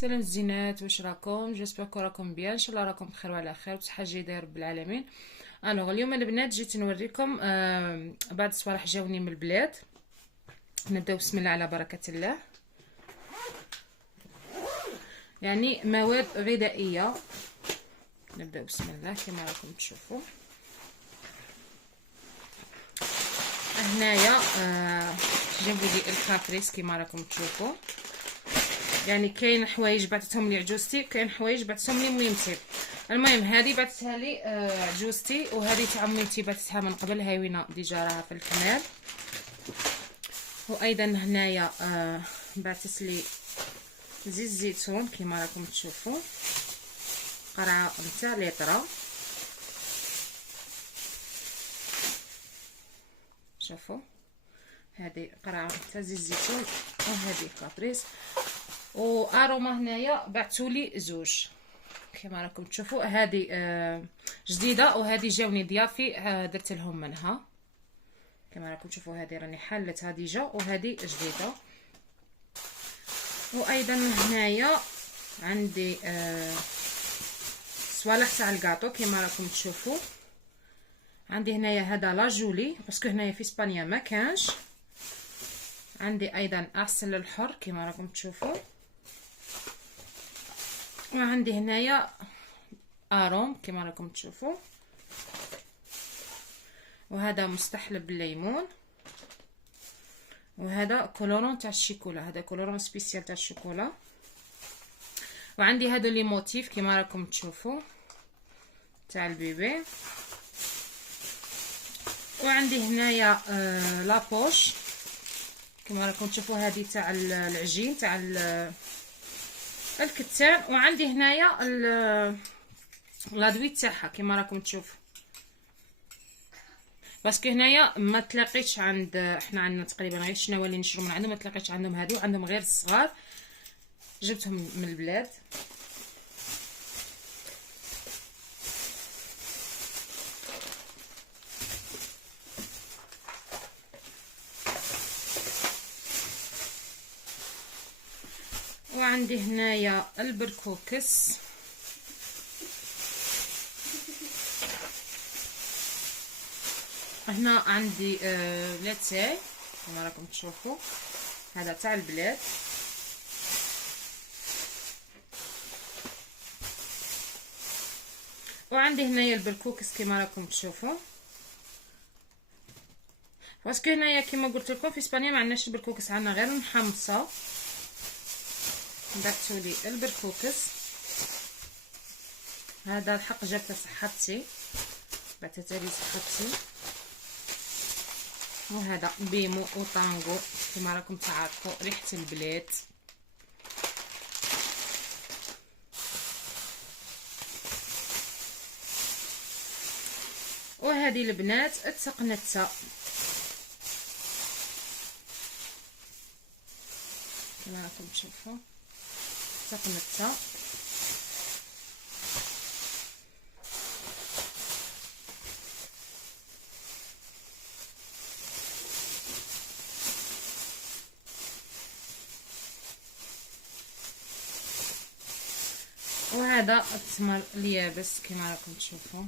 سلام الزينات، واش راكم؟ جيسبر راكم بيان، ان شاء الله راكم بخير وعلى خير وصحه جيده يا رب العالمين. اليوم البنات جيت نوريكم بعض الصوالح جاوني من البلاد. نبداو بسم الله على بركه الله. يعني مواد غذائيه. نبداو بسم الله كما راكم تشوفوا. هنايا جابوا لي الكابريس كما راكم تشوفوا. يعني كاين حوايج بعثتهم لي عجوزتي، كاين حوايج بعثتهم لي ميمتي. المهم هذه بعثتها لي عجوزتي، وهذه تاع ميمتي بعثتها من قبل، هاوينه ديجا راها في الكمال. وايضا هنايا بعثت لي زيت الزيتون كما راكم تشوفوا، قرعه نتاع ليطره. شوفوا هذه قرعه تاع زيت الزيتون، وهذه كابريس. واروما هنايا بعثولي زوج كما راكم تشوفوا. هذه جديده، وهذه جاوني ضيافي درت لهم منها كما راكم تشوفوا. هذه راني حلتها ديجا، وهذه جديده. وايضا هنايا عندي صوالح تاع الكاطو كما راكم تشوفوا. عندي هنايا هذا لا جولي، باسكو هنايا في اسبانيا ما كانش. عندي ايضا عسل الحر كما راكم تشوفوا. وعندي هنايا اروم كما راكم تشوفوا، وهذا مستحلب بالليمون، وهذا كولورون تاع الشيكولا، هذا كولورون سبيسيال تاع الشوكولا. وعندي هادو لي موتيف كما راكم تشوفوا تاع البيبي. وعندي هنايا لابوش كما راكم تشوفوا، هذه تاع العجين تاع الكتان. وعندي هنايا لادوي تاعها كما راكم تشوفوا، باسكو هنايا ما تلاقيتش عند احنا عندنا تقريبا غير شنو اللي نشرو من عندهم، ما تلاقيتش عندهم هذه، وعندهم غير الصغار جبتهم من البلاد. وعندي هنايا البركوكس، هنا عندي لاتاي كما راكم تشوفوا، هذا تاع البلاد. وعندي هنايا البركوكس كما راكم تشوفوا، باسكو هنايا كما قلت لكم في اسبانيا ما عندناش البركوكس، عندنا غير المحمصه. بعثوا لي البركوكس، هذا الحق جابته صحتي، بعثتها لي صحتي. وهذا بيمو وطانغو كما راكم تعرفوا، ريحه البلاد. وهذه البنات التقنته كما راكم تشوفوا، تقنته. وهذا التمر اليابس كما راكم تشوفوا،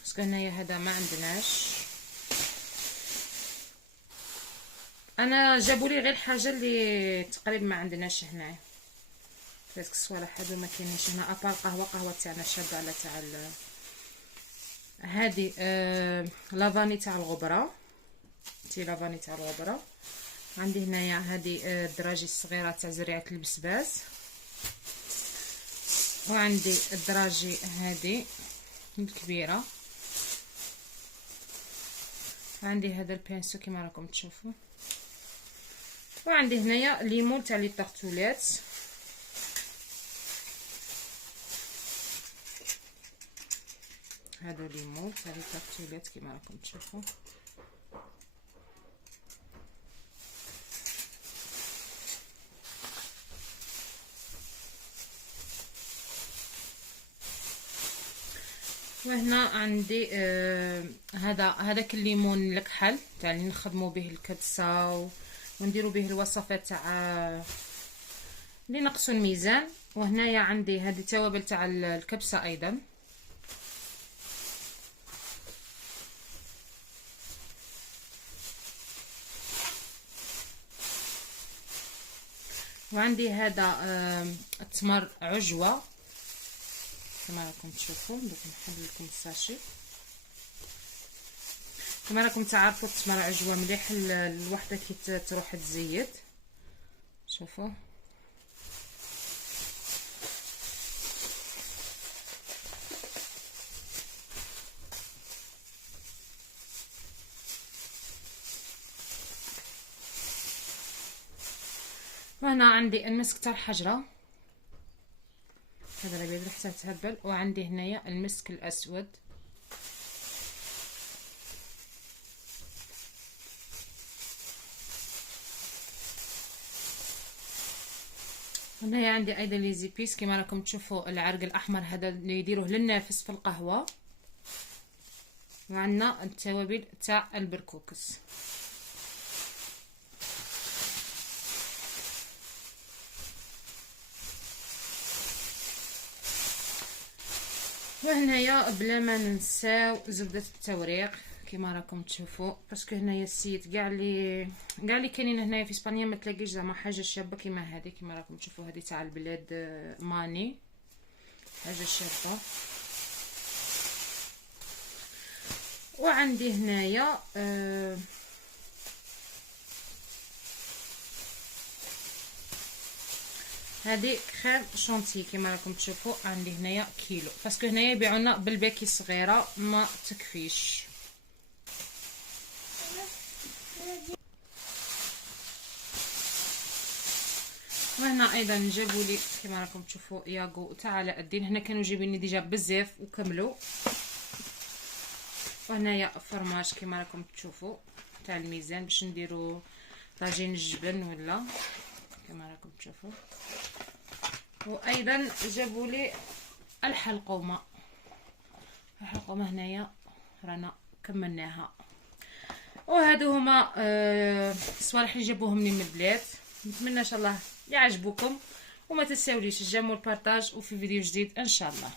باسكو هنايا هذا ما عندناش. انا جابوا لي غير الحاجه اللي تقريبا ما عندناش هنايا، باسكو الصوالح هادو ما كاينينش هنا ابار قهوه تاعنا شاده على تاع هذه لافاني تاع الغبره، لافاني تاع الغبره. عندي هنايا هذه الدراجي الصغيره تاع زريعه البسباس. وعندي الدراجي هذه الكبيره. عندي هذا البينسو كما راكم تشوفوا. وعندي هنايا ليمون تاع لي طارطولات، هذا ليمون تاع لي طارطولات كما راكم تشوفوا. وهنا عندي هذاك الليمون الكحل تاع اللي نخدموا به الكبسه ونديروا به الوصفات تاع لنقص الميزان. وهنايا عندي هذه التوابل تاع الكبسه ايضا. وعندي هذا التمر عجوه كما راكم تشوفوا. دوك نحل لكم الساشي. كما راكم تعرفوا التمر عجوه مليح الوحده كي تروح تزيد. شوفوا وهنا عندي المسك تاع الحجره، هذا الابيض حتى تهبل. وعندي هنايا المسك الاسود. هنايا عندي ايضا لي زيبيس كما راكم تشوفوا. العرق الاحمر هذا اللي يديروه للنافس في القهوه. وعندنا التوابل تاع البركوكس. وهنايا بلا ما ننساو زبده التوريق كما راكم تشوفوا، باسكو هنايا السيد كاع اللي كاينين هنايا في اسبانيا ما تلاقيش زعما حاجه شابه كما هذه. كما راكم تشوفوا هذه تاع البلاد ماني، حاجه شابه. وعندي هنايا هذه كريم شونتي كما راكم تشوفوا. عندي هنايا كيلو، باسكو هنايا يبيعونا بالباكي صغيره ما تكفيش. وهنا ايضا جابوا لي كما راكم تشوفوا ياغو تاع علاء الدين. هنا كانوا جايبين لي ديجا بزاف وكملوا. وهنايا فرماج كما راكم تشوفوا تاع الميزان باش نديروا طاجين الجبن ولا كما راكم تشوفوا. وايضا جابوا لي الحلقومه هنايا رانا كملناها. وهادو هما الصوالح اللي جابوهم لي من البلاد. نتمنى ان شاء الله يعجبوكم، وما تنساوليش الجيم والبارطاج، وفي فيديو جديد ان شاء الله.